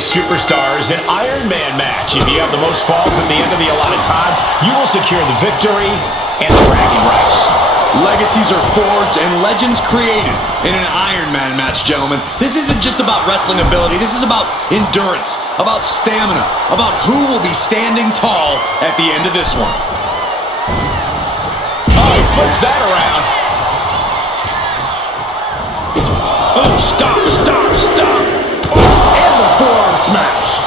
these superstars, an Iron Man match. If you have the most falls at the end of the allotted time, you will secure the victory and the bragging rights. Legacies are forged and legends created in an Iron Man match, gentlemen. This isn't just about wrestling ability. This is about endurance, about stamina, about who will be standing tall at the end of this one. Oh, he flips that around. Oh, stop, stop, stop. And the forearm smash.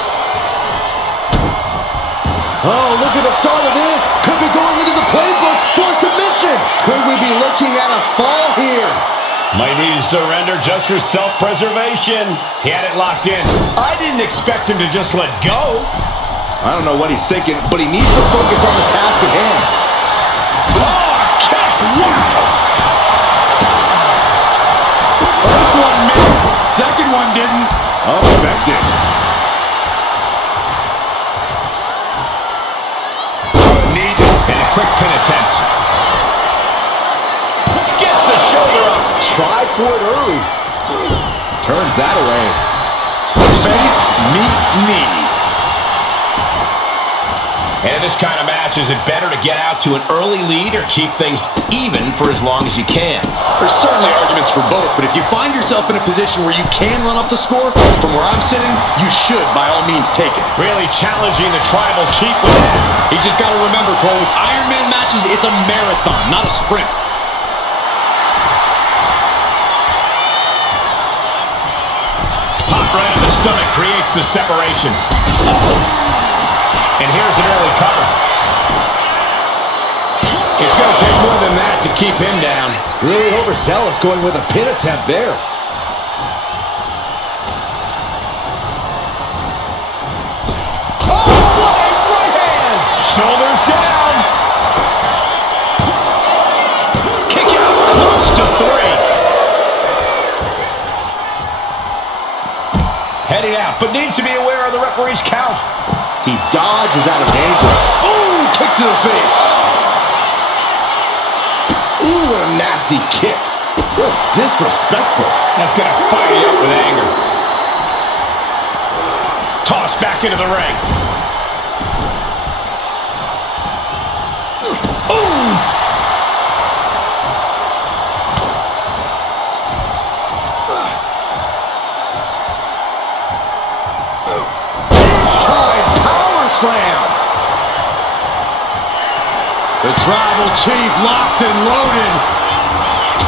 Oh, look at the start of this. Could be going into the playbook for submission. Could we be looking at a fall here? Might need to surrender just for self-preservation. He had it locked in. I didn't expect him to just let go. I don't know what he's thinking, but he needs to focus on the task at hand. Oh, kick! Wow! First one missed. Second one didn't. Effective. And a quick pin attempt. Gets the shoulder up. Try for it early. Turns that away. Face, meet, knee. And in this kind of match, is it better to get out to an early lead or keep things even for as long as you can? There's certainly arguments for both, but if you find yourself in a position where you can run up the score, from where I'm sitting, you should by all means take it. Really challenging the tribal chief with that. He's just got to remember, Cole, with Iron Man matches, it's a marathon, not a sprint. Pop right in the stomach creates the separation. And here's an early cover. It's going to take more than that to keep him down. Really overzealous going with a pin attempt there. Oh, what a right hand! Shoulders down. Kick out close to 3. Heading out, but needs to be aware of the referee's count. He dodges out of danger. Ooh, kick to the face. Ooh, what a nasty kick. Just disrespectful. That's going to fire you up with anger. Toss back into the ring. Ooh! Slam. The tribal chief locked and loaded.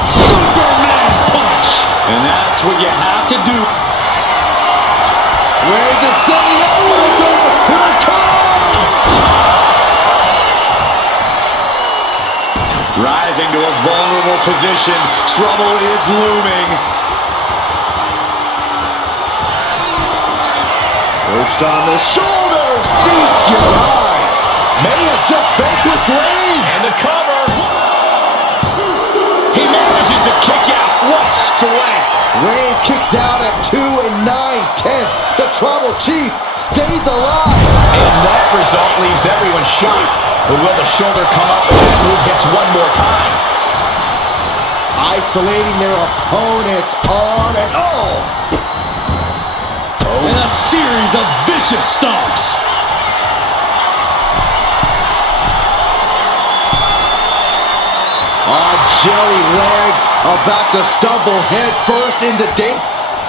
Superman punch. And that's what you have to do. Ready to set the elbow. Here it comes. Rising to a vulnerable position. Trouble is looming. Perched on the shoulders. Feast your eyes. May have just vanquished Reigns. And the cover. He manages to kick out. What strength. Reigns kicks out at 2 9/10. The tribal chief stays alive. And that result leaves everyone shocked. But will the shoulder come up as that move hits one more time? Isolating their opponent's arm and And a series of vicious stomps. jelly legs, about to stumble head first into deep.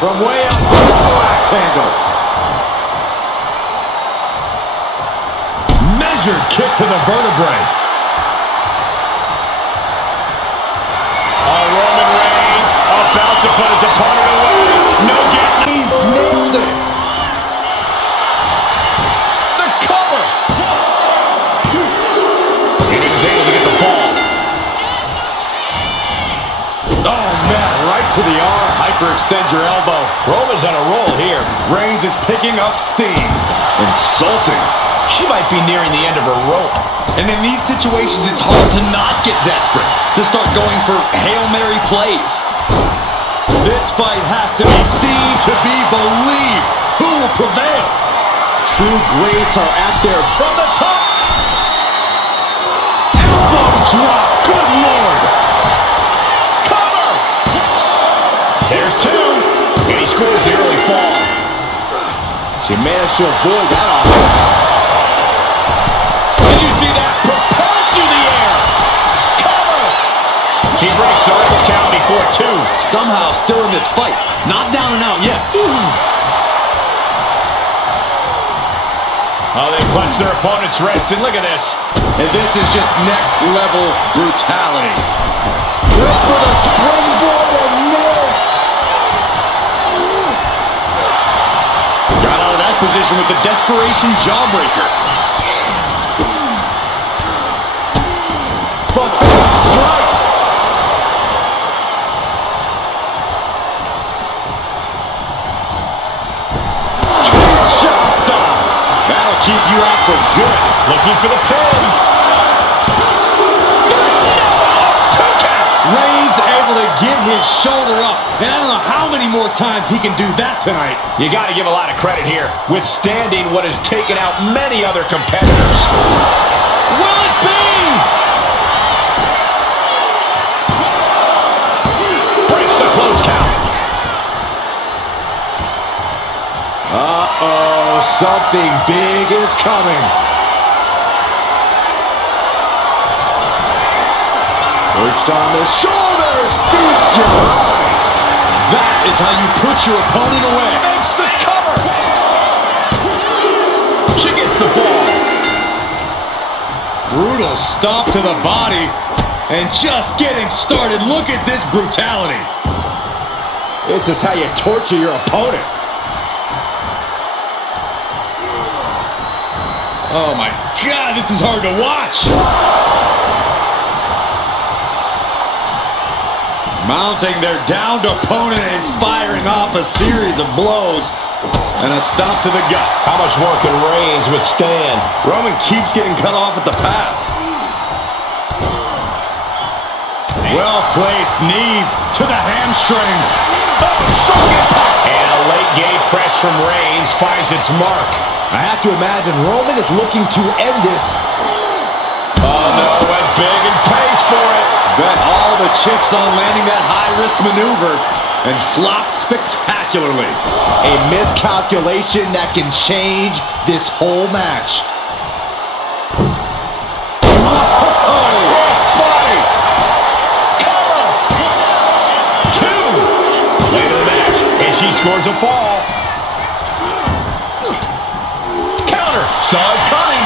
From way up, double axe handle. Measured kick to the vertebrae. Roman Reigns about to put his opponent away. No get. He's nailed it. The cover. And he was able to get the fall. Oh, man, right to the arm. Hyperextend your elbow. Roman's on a roll here. Reigns is picking up steam. Insulting. She might be nearing the end of her rope. And in these situations, it's hard to not get desperate, to start going for Hail Mary plays. This fight has to be seen to be believed. Who will prevail? True greats are at their From the top. Elbow drop. Good Lord. Cover. There's two. And he scores the early fall. She managed to avoid that offense. Did you see that? Propelled through the air. Cover. He breaks the Rex count before 2. Somehow still in this fight. Not down and out yet. Oh, they clutch their opponent's wrist, and look at this. And this is just next level brutality. Look for the springboard and miss. Got out of that position with the desperation jawbreaker. But Phillips strikes. That'll keep you out for good. Looking for the pin. Reigns able to get his shoulder up, and I don't know how many more times he can do that tonight. You got to give a lot of credit here, withstanding what has taken out many other competitors. Will it be? Breaks the close count. Uh-oh, something big is coming. Perched on the shoulders, feast your eyes. That is how you put your opponent away. Makes the cover. She gets the fall. Brutal stomp to the body, and just getting started. Look at this brutality. This is how you torture your opponent. Oh my God, this is hard to watch. Mounting their downed opponent and firing off a series of blows. And a stomp to the gut. How much more can Reigns withstand? Roman keeps getting cut off at the pass. Well-placed knees to the hamstring. Oh, strong impact. And a late game press from Reigns finds its mark. I have to imagine Roman is looking to end this. Oh no, went big and pays for it. Bet all the chips on landing that high-risk maneuver and flopped spectacularly. A miscalculation that can change this whole match. Cross body. Cover. 2. Later in the match, and she scores a fall. Counter. Saw it coming.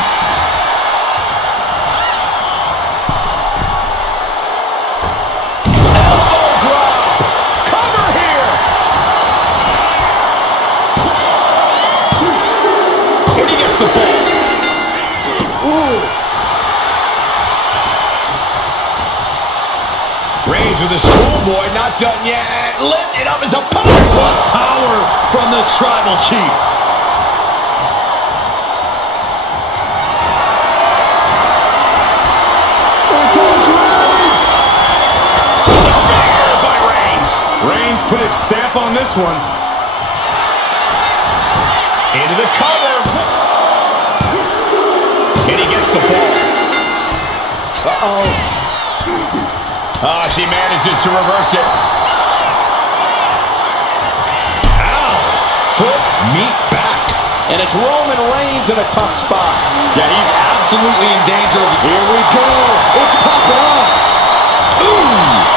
The ball. Reigns with the schoolboy, not done yet. Lifted up his opponent. What power from the tribal chief. Here comes Reigns. Spear by Reigns. Reigns put his stamp on this one. Into the cover. And he gets the ball. Uh-oh. Oh, she manages to reverse it. Ow. Foot meet back. And it's Roman Reigns in a tough spot. Yeah, he's absolutely in danger. Here we go. It's popping off. Ooh.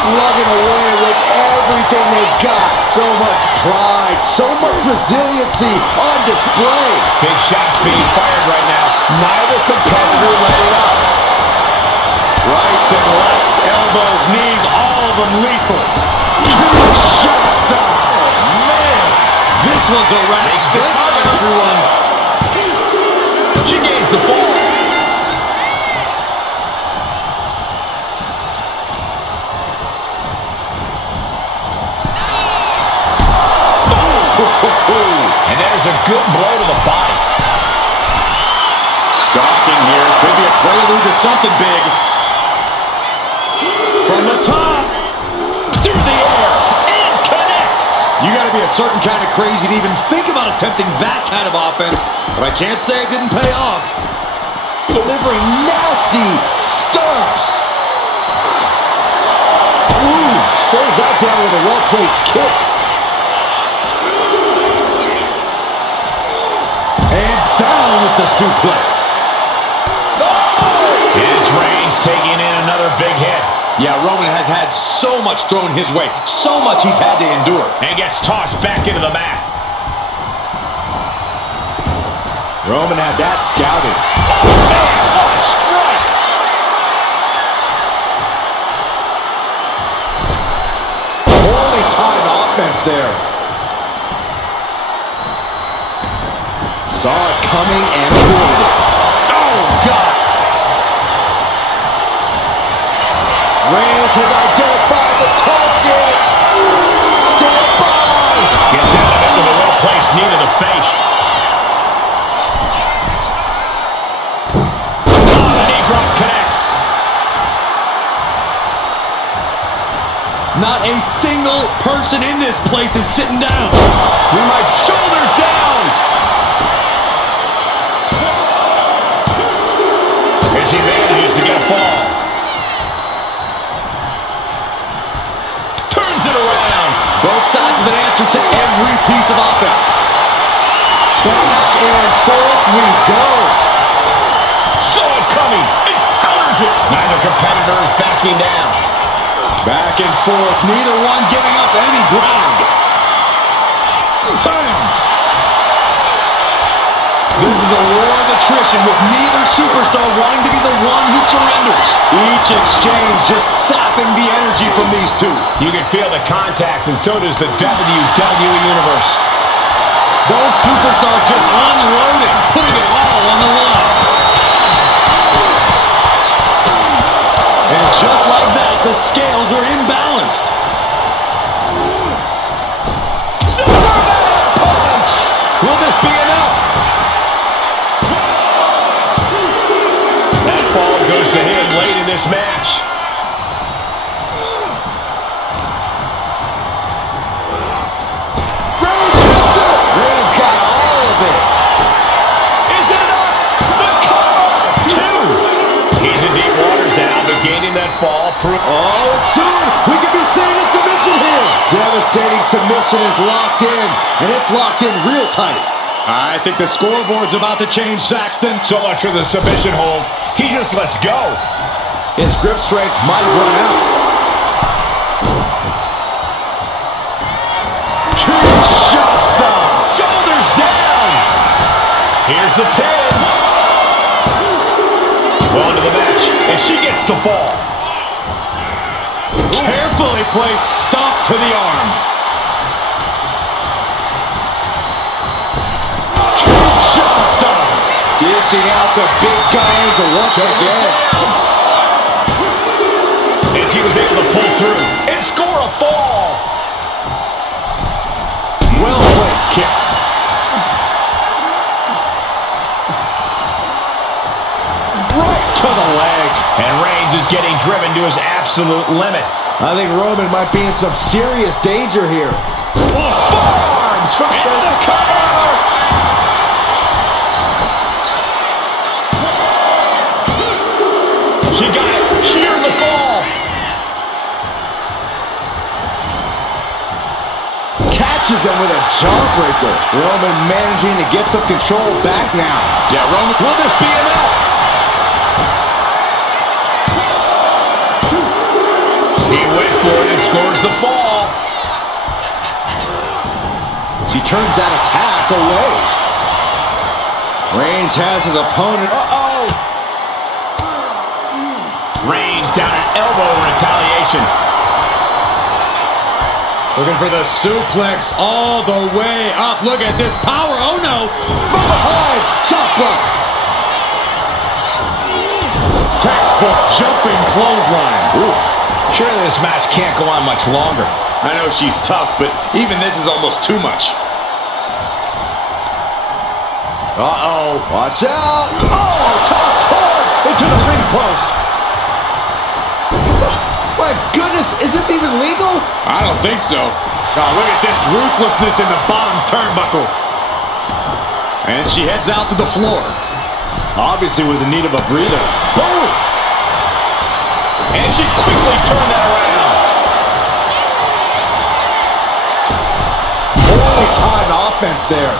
Slugging away with everything they've got. So much pride, so much resiliency on display. Big shots being fired right now. Neither competitor let it up. Rights and lefts, elbows, knees, all of them lethal. Shots up. Man, this one's a wrap. Makes the cover. Everyone. She gains the fall. And there's a good blow to the body. Stalking here. Could be a prelude to something big. From the top. Through the air. And connects. You got to be a certain kind of crazy to even think about attempting that kind of offense. But I can't say it didn't pay off. Delivering nasty stomps. Ooh, slows that down with a well-placed kick. suplex. And it's Reigns taking in another big hit. Yeah, Roman has had so much thrown his way, so much he's had to endure. And gets tossed back into the mat. Roman had that scouted. Oh, man, what a strike! Holy time offense there. Saw it coming and avoided it. Oh, God. Reigns has identified the target. Stand by. Gets out of it with a well-placed knee to the face. Oh, the knee drop connects. Not a single person in this place is sitting down. We might shoulders down. And she manages to get a fall. Turns it around. Both sides with an answer to every piece of offense. Back and forth we go. Saw it coming. It counters it. Neither competitor is backing down. Back and forth, neither one giving up any ground. Bam! This is a war of attrition with neither superstar wanting to be the one who surrenders. Each exchange just sapping the energy from these two. You can feel the contact, and so does the WWE Universe. Both superstars just unloading, putting it all on the line. And just like that, the scales are imbalanced. Superman punch! Will this be enough? That fall goes to him late in this match. Reigns hits it. Reigns got all of it. Is it enough? The cover! Two! He's in deep waters now, but gaining that fall proof. Oh, and soon we could be seeing a submission here. Devastating submission is locked in, and it's locked in real tight. I think the scoreboard's about to change, Saxton. So much for the submission hold. He just lets go. His grip strength might run out. Kinshasa! Shoulders down! Here's the pin. On to the match, and she gets the fall. Carefully placed stomp to the arm. Kinshasa! Dishing out the big guns once again. And she was able to pull through and score a fall. Well-placed kick. Right to the leg. And Reigns is getting driven to his absolute limit. I think Roman might be in some serious danger here. Forearms from the cover. She got it. She earned the fall. Catches him with a jawbreaker. Roman managing to get some control back now. Yeah, Roman, will this be enough? He went for it and scores the fall. She turns that attack away. Reigns has his opponent. Uh-oh. Reigns down an elbow in retaliation. Looking for the suplex all the way up. Look at this power. Oh, no. From behind. Chop block. Textbook jumping clothesline. Oof. Surely this match can't go on much longer. I know she's tough, but even this is almost too much. Uh-oh. Watch out. Oh, tossed hard into the ring post. My goodness, is this even legal? I don't think so. Oh, look at this ruthlessness in the bottom turnbuckle. And she heads out to the floor. Obviously was in need of a breather. Boom! And she quickly turned that around. Holy time offense there.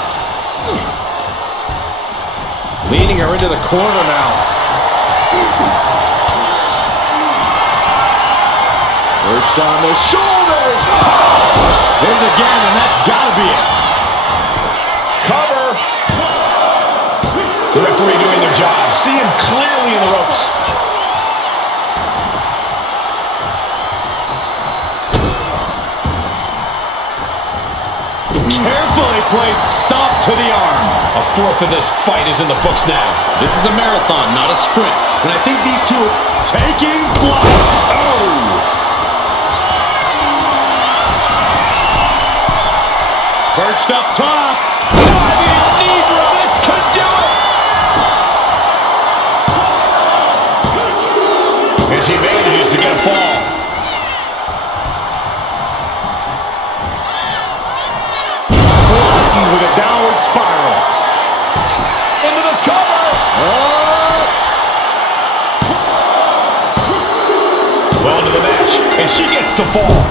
Leaning her into the corner now. Perched on the shoulders. There's again, and that's gotta be it. Cover. The referee doing their job. See him clearly in the ropes. Carefully placed stop to the arm. A fourth of this fight is in the books now. This is a marathon, not a sprint. And I think these two are taking flight. Oh! Perched up top. Diving knee drop. This could do it. And she manages to get a fall. Flattened with a downward spiral. Into the cover. Well into the match. And she gets to fall.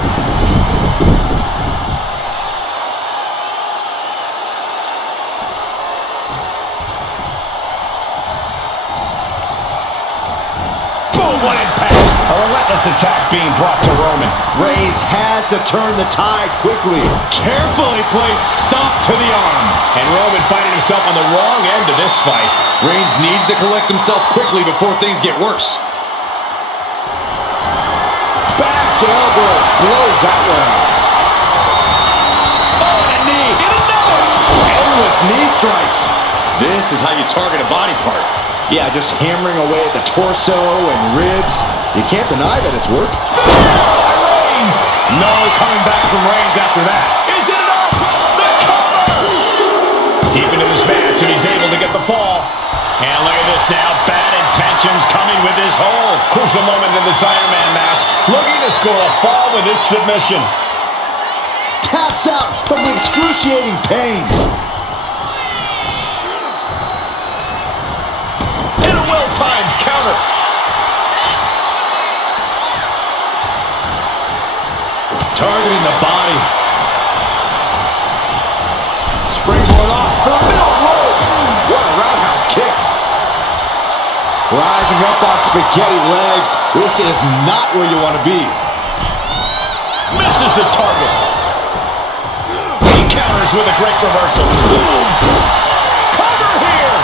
What impact! A relentless attack being brought to Roman. Reigns has to turn the tide quickly. Carefully placed stop to the arm. And Roman finding himself on the wrong end of this fight. Reigns needs to collect himself quickly before things get worse. Back elbow blows that one. Oh, and a knee. And another. Endless knee strikes. This is how you target a body part. Yeah, just hammering away at the torso and ribs. You can't deny that it's worked. Reigns. No coming back from Reigns after that. Is it enough? The cover! Deep into this match, and he's able to get the fall. And look at this now. Bad intentions coming with this hold. Crucial moment in this Iron Man match. Looking to score a fall with this submission. Taps out from the excruciating pain. And a well-timed counter. Targeting the body. Springboard off for the middle rope. What a roundhouse kick. Rising up on spaghetti legs. This is not where you want to be. Misses the target. He counters with a great reversal. Boom. Cover here.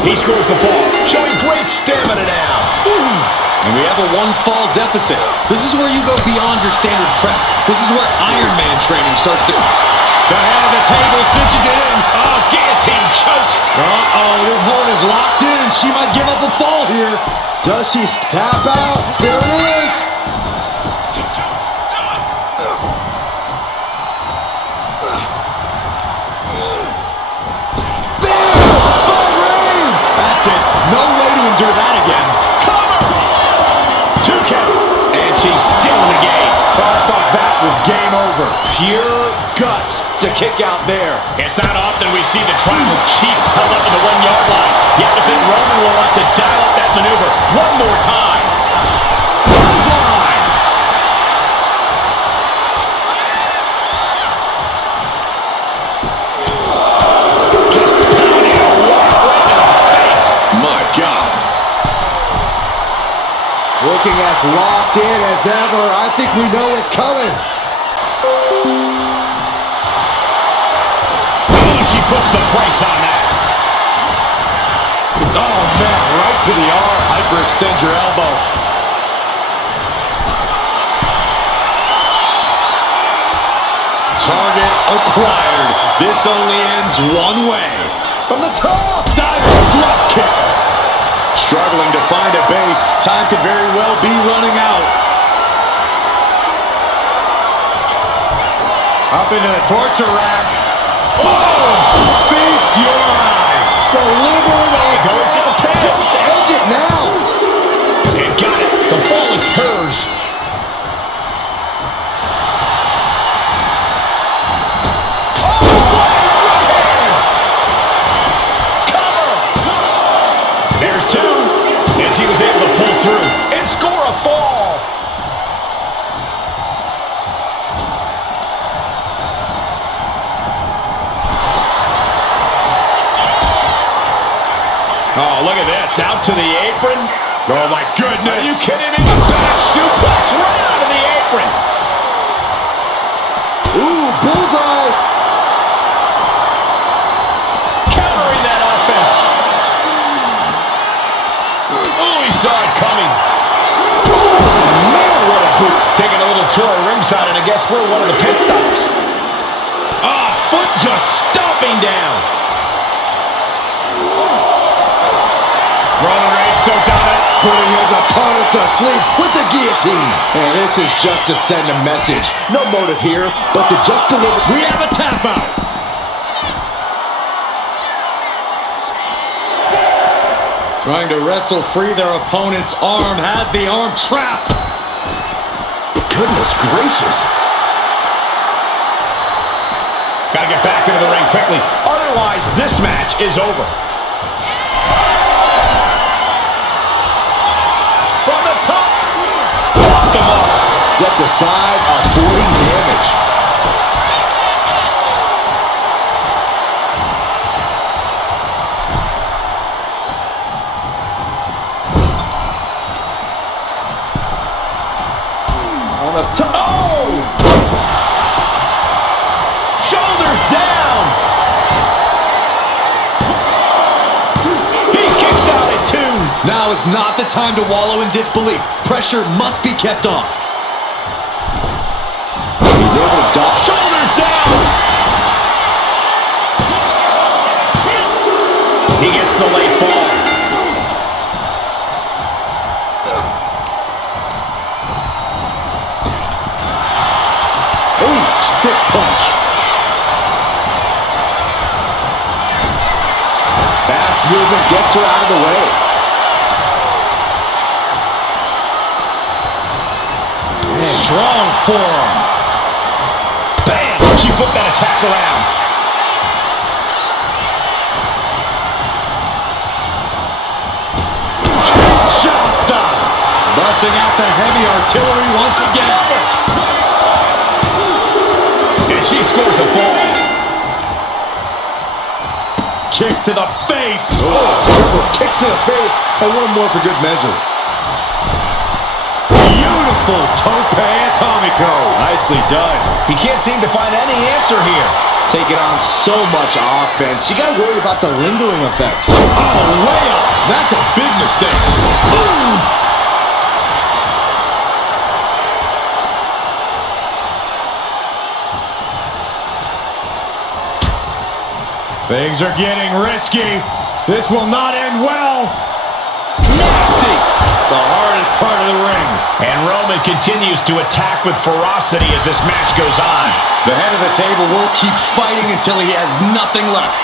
He scores the fall, showing great stamina now. And we have a one-fall deficit. This is where you go beyond your standard prep. This is where Iron Man training starts to... The head of the table cinches it in. Oh, guillotine choke. Uh-oh, this hold is locked in, and she might give up a fall here. Does she tap out? There it is. That's it. No way to endure that again. Cover. 2 count. And she's still in the game. I thought that was game over. Pure guts to kick out there. It's not often we see the tribal chief held up to the 1-yard line. You have to think Roman will want to dial up that maneuver one more time. Clothesline. Just pounding a walk right in the face. My God. Looking as locked in as ever. I think we know it's coming. Oh, she puts the brakes on that. Oh, man, right to the arm. Hyperextend your elbow. Target acquired. This only ends one way. From the top. Diving thrust kick. Struggling to find a base. Time could very well be running out. Up into the torture rack. Oh! Feast your eyes. Deliver the Going for the pin. Just end it now. And got it. The fall is hers. There's 2, and she was able to pull through and score a fall. Oh, look at this. Out to the apron. Oh, my goodness. Are you kidding me? The back suplex right out of the apron. Ooh, bullseye. Countering that offense. Oh, he saw it coming. Oh, man, what a boot. Taking a little tour of ringside, and I guess we're one of the pit stops. Oh, foot just stomping down. Roman Reigns so dominant. Putting his opponent to sleep with the guillotine. And this is just to send a message. No motive here, but to just deliver. We have a tap out. Trying to wrestle free their opponent's arm. Has the arm trapped. Goodness gracious. Got to get back into the ring quickly. Otherwise, this match is over. From the top. Blocked him up. Stepped aside, avoiding damage. On the top. Oh! Shoulders down. He kicks out at 2. Now is not the time to wallow in disbelief. Pressure must be kept on. He's able to dodge. Shoulders down. He gets the late fall. Ooh, stiff punch. Fast movement gets her out of the way. Strong forearm. Bam! She flipped that attack around. Shasa! Busting out the heavy artillery once again. And she scores a fall. Kicks to the face. Oh, several kicks to the face, and one more for good measure. Beautiful tope atomico. Nicely done. He can't seem to find any answer here. Taking on so much offense, you gotta worry about the lingering effects. Oh, way off. That's a big mistake. Ooh. Things are getting risky. This will not end well. Nasty. The hardest part of the ring. And Roman continues to attack with ferocity as this match goes on. The head of the table will keep fighting until he has nothing left.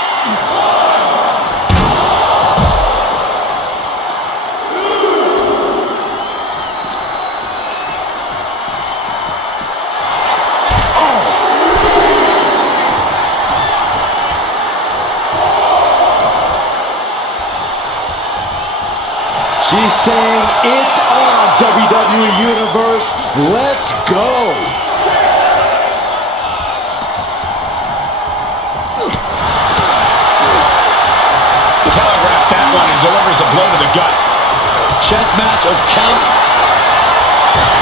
She's saying it's on, WWE Universe. Let's go. Telegraphed that one and delivers a blow to the gut. Chess match of count.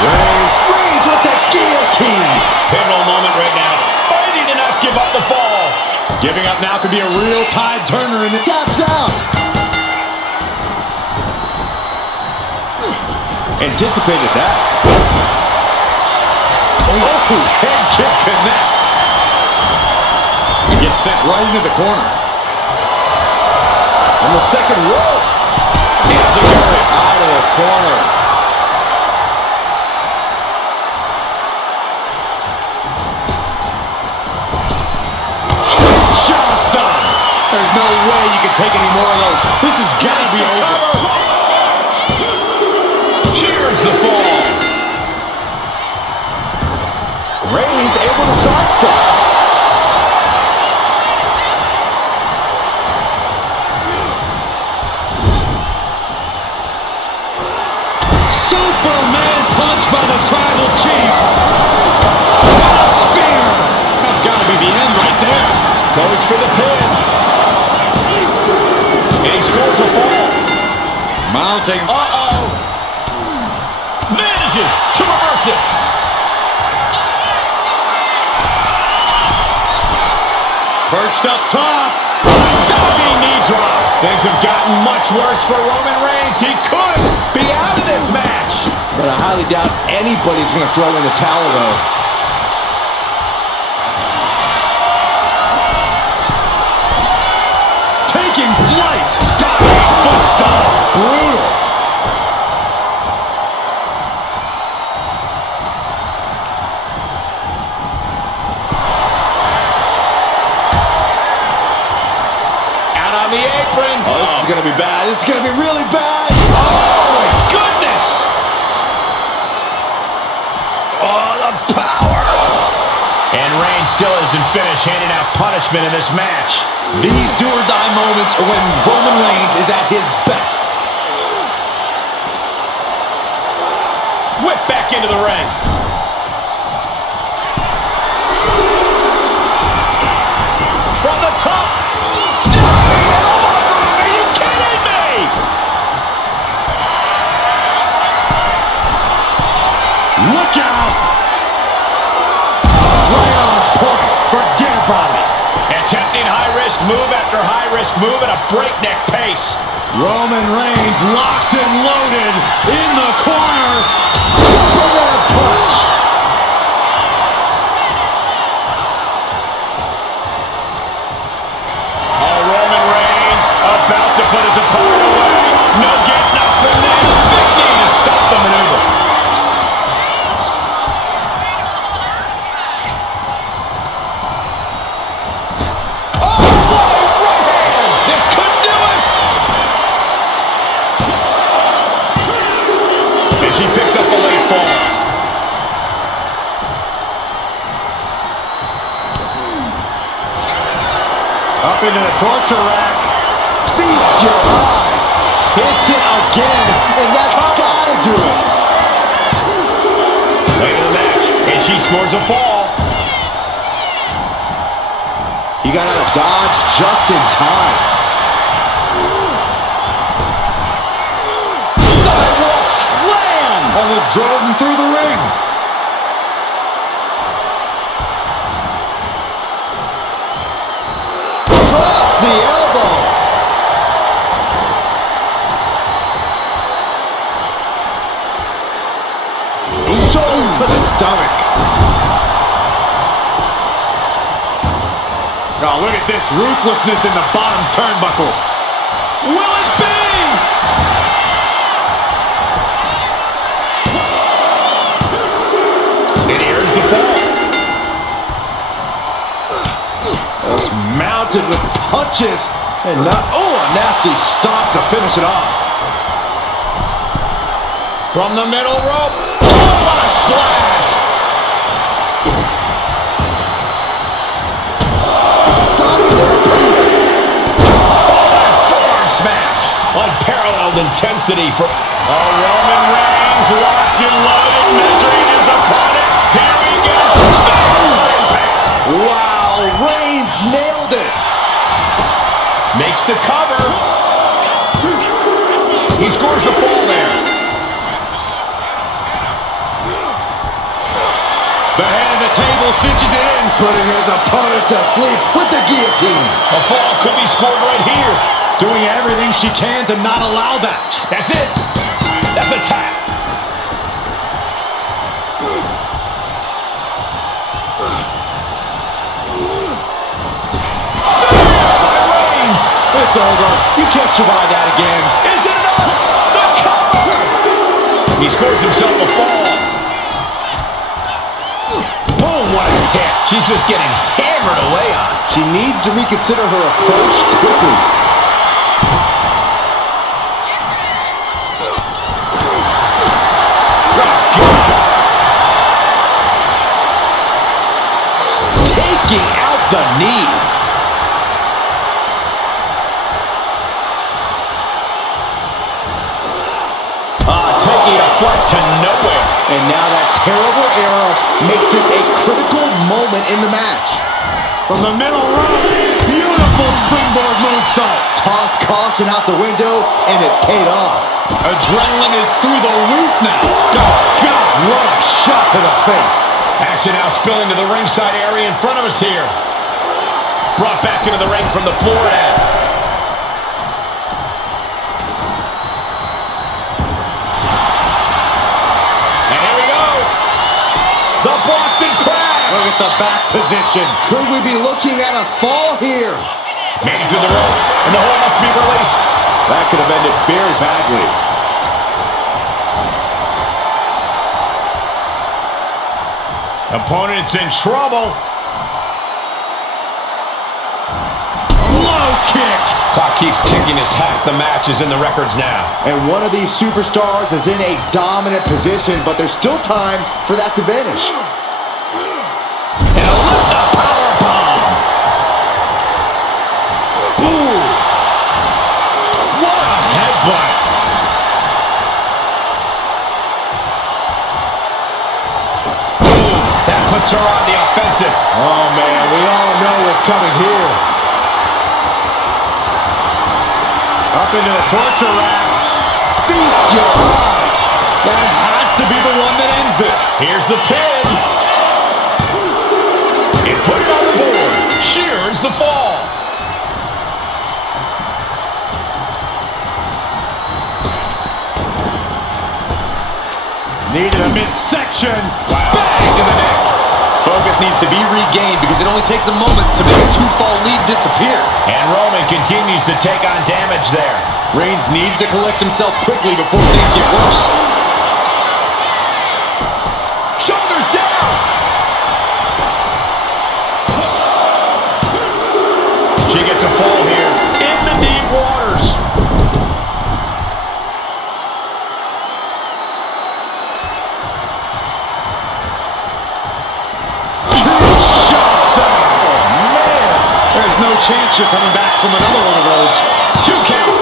Reigns with the guillotine. Pivotal moment right now. Fighting to not give up the fall. Giving up now could be a real tide turner in the... Taps out. Anticipated that. Oh, head kick connects. He gets sent right into the corner. On the second rope. Enziguri Out of the corner. Shasa! There's no way you can take any more of those. This has got to be over. Cheers the fall. Reigns able to sidestep. Superman punch by the tribal chief. What a spear! That's got to be the end right there. Goes for the pin. And he scores a fall. tempting. Uh-oh. Manages to reverse it. Perched up top. Diving knee drop. Things have gotten much worse for Roman Reigns. He could be out of this match. But I highly doubt anybody's going to throw in the towel, though. Taking flight. Diving foot stomp. Brutal. Out on the apron. Oh, this is going to be bad. This is going to be really bad. Oh, my goodness. Oh, the power. And Reigns still isn't finished handing out punishment in this match. These do-or-die moments are when Roman Reigns is at his best. Whip back into the ring. From the top. Are you kidding me? Look out! Right on point. Forget about it. Attempting high-risk move after high-risk move at a breakneck pace. Roman Reigns locked and loaded in the corner. Superman punch. Oh, Roman Reigns about to put his opponent away. No getting up from this. Big knee to stop the maneuver. Oh, what a right hand. This could do it. And she picks up a late fall. Up into the torture rack. Feast your eyes. Hits it again, and that's got to do it. Late in the match, and she scores a fall. You got to dodge just in time. Sidewalk slam. Almost drove him through the ring. Drops the elbow. Shoulder to the stomach. Oh, look at this ruthlessness in the bottom turnbuckle. Will it be? And here's the fall. Just mounted with punches. And not, oh, a nasty stop to finish it off. From the middle rope. Oh, what a splash. Stopping their opponent. Forward forearm smash. Unparalleled intensity for Roman Reigns. Locked and loaded, measuring his opponent. Here we go. Spinal impact. Wow, Reigns nailed it. Makes the cover. He scores the fall there. The head of the table cinches it in. Putting his opponent to sleep with the guillotine. A fall could be scored right here. Doing everything she can to not allow that. That's it. That's a tap. It's over. You can't survive that again. Is it enough? The cover! He scores himself a fall. Boom, what a hit. She's just getting hammered away on. She needs to reconsider her approach quickly. Taking out the knee. Taking a flight to nowhere. And now that terrible arrow makes this a critical moment in the match. From the middle rope. Beautiful. Beautiful springboard moonsault. Tossed caution out the window, and it paid off. Adrenaline is through the roof now. Oh, God, what a shot to the face. Action now spilling to the ringside area in front of us here. Brought back into the ring from the floor end. And here we go. The Boston Crab. Look at the back position. Could we be looking at a fall here? Made it to the rope, and the hold must be released. That could have ended very badly. Opponent's in trouble. Low kick. Clock keeps ticking as half the match is in the records now. And one of these superstars is in a dominant position, but there's still time for that to vanish. And a lift up power bomb. Boom. What a headbutt. Boom. That puts her on the offensive. Oh, man, we all know what's coming here. Up into the torture rack. Feast your eyes. That has to be the one that ends this. Here's the pin. And put it on the board. She earns the fall. Knee to the midsection. Wow. Bang to the neck. Focus needs to be regained because it only takes a moment to make a two-fall lead disappear. And Roman continues to take on damage there. Reigns needs to collect himself quickly before things get worse. Shoulders down. She gets a fall here in the deep waters. There's no chance you're coming back from another one of those. 2 count.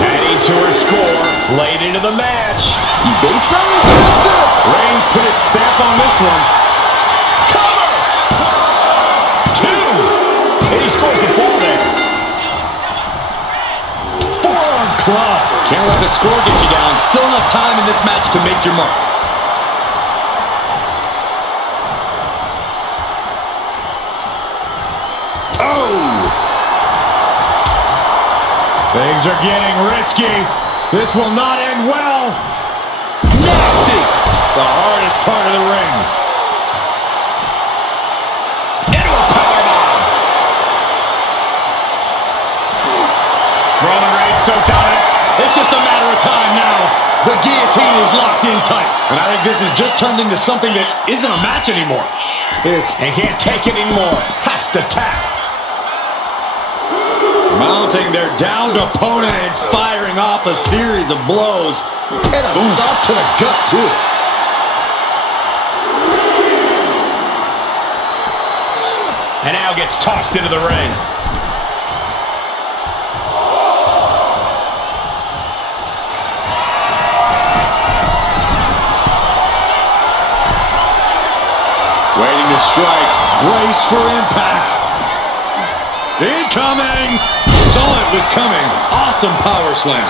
Adding to her score late into the match. Base balance. Reigns put his stamp on this one. Cover. 2. And he scores the fall there. Forearm club. Can't let the score get you down. Still enough time in this match to make your mark. Things are getting risky. This will not end well. Nasty. The hardest part of the ring. Into a powerbomb. Roman Reigns so dominant. It's just a matter of time now. The guillotine is locked in tight. And I think this has just turned into something that isn't a match anymore. And can't take it anymore. Has to tap. Mounting their downed opponent and firing off a series of blows. And a stop to the gut, too. And now gets tossed into the ring. Waiting to strike. Brace for impact. Incoming! Saw it was coming. Awesome power slam.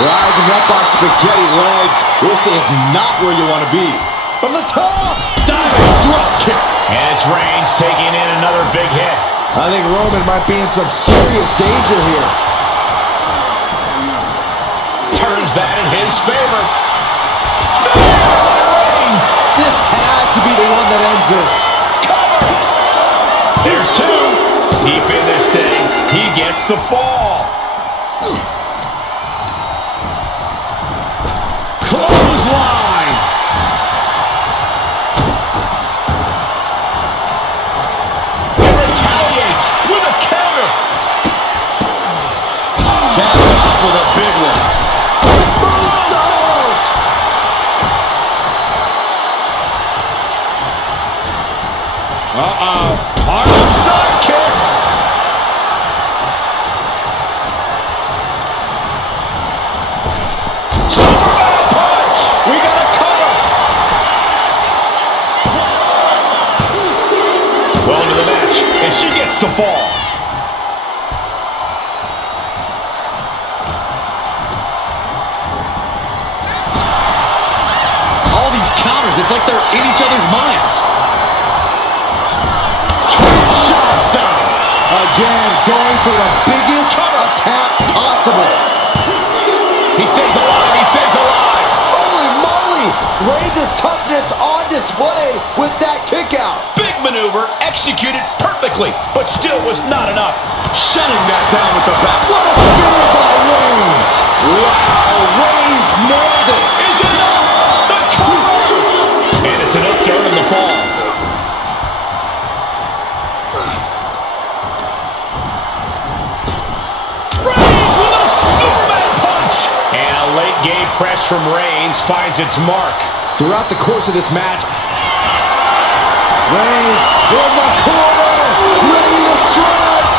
Rising up on spaghetti legs. This is not where you want to be. From the top. Diving thrust kick. And it's Reigns taking in another big hit. I think Roman might be in some serious danger here. Turns that in his favor. This has to be the one that ends this. Cover! There's 2. Deep in this thing. He gets the fall. Clothesline. And retaliates with a counter. Capped off with a big one. Harlem side kick. takes the fall. All these counters, it's like they're in each other's minds. Again, going for the biggest attack possible. He stays alive. He stays alive. Holy moly! Reigns' toughness on display with that kick out. Big maneuver, executed perfectly, but still was not enough. Shutting that down with the back. What a spear by Reigns! Wow, Reigns nailed it. Is it enough? The cover! And it's enough to earn the fall. Reigns with a Superman punch! And a late game press from Reigns finds its mark. Throughout the course of this match, Reigns in the corner, ready to strike.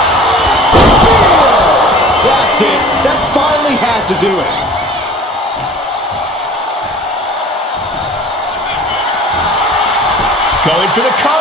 Spear! That's it. That finally has to do it. Going for the cover.